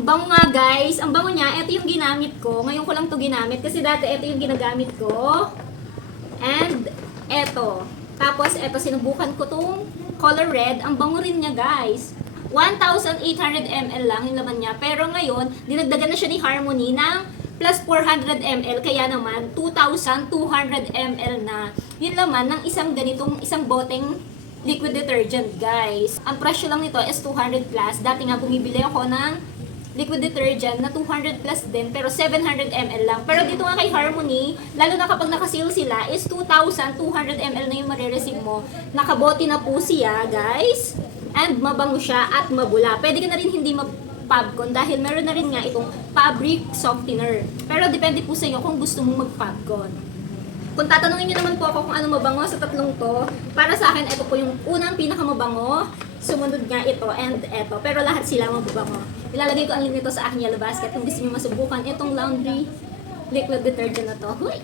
Ang bango nga guys, ang bango niya, ito yung ginamit ko. Ngayon ko lang to ginamit kasi dati ito yung ginagamit ko. And ito. Tapos ito sinubukan ko tong color red. Ang bango rin niya guys. 1,800 ml lang yung laman niya. Pero ngayon, dinagdagan na siya ni Harmony ng plus 400 ml. Kaya naman, 2,200 ml na yung laman ng isang boteng liquid detergent guys. Ang presyo lang nito is 200 plus. Dati nga bumibili ako ng liquid detergent na 200 plus din, pero 700 ml lang. Pero dito nga kay Harmony, lalo na kapag naka-sale sila, is 2,200 ml na yung marireceive mo. Nakabote na po siya, guys. And mabango siya at mabula. Pwede ka na rin hindi mag-Pabcon dahil meron na rin nga itong fabric softener. Pero depende po sa iyo kung gusto mong mag-Pabcon. Kung tatanungin niyo naman po ako kung ano mabango sa tatlong to, para sa akin, ito po yung unang pinakamabango. Sumunod nga ito and ito. Pero lahat sila mababango. Ilalagay ko ang link nito sa aking yellow basket kung gusto niyo masubukan itong laundry liquid detergent na to. Huy!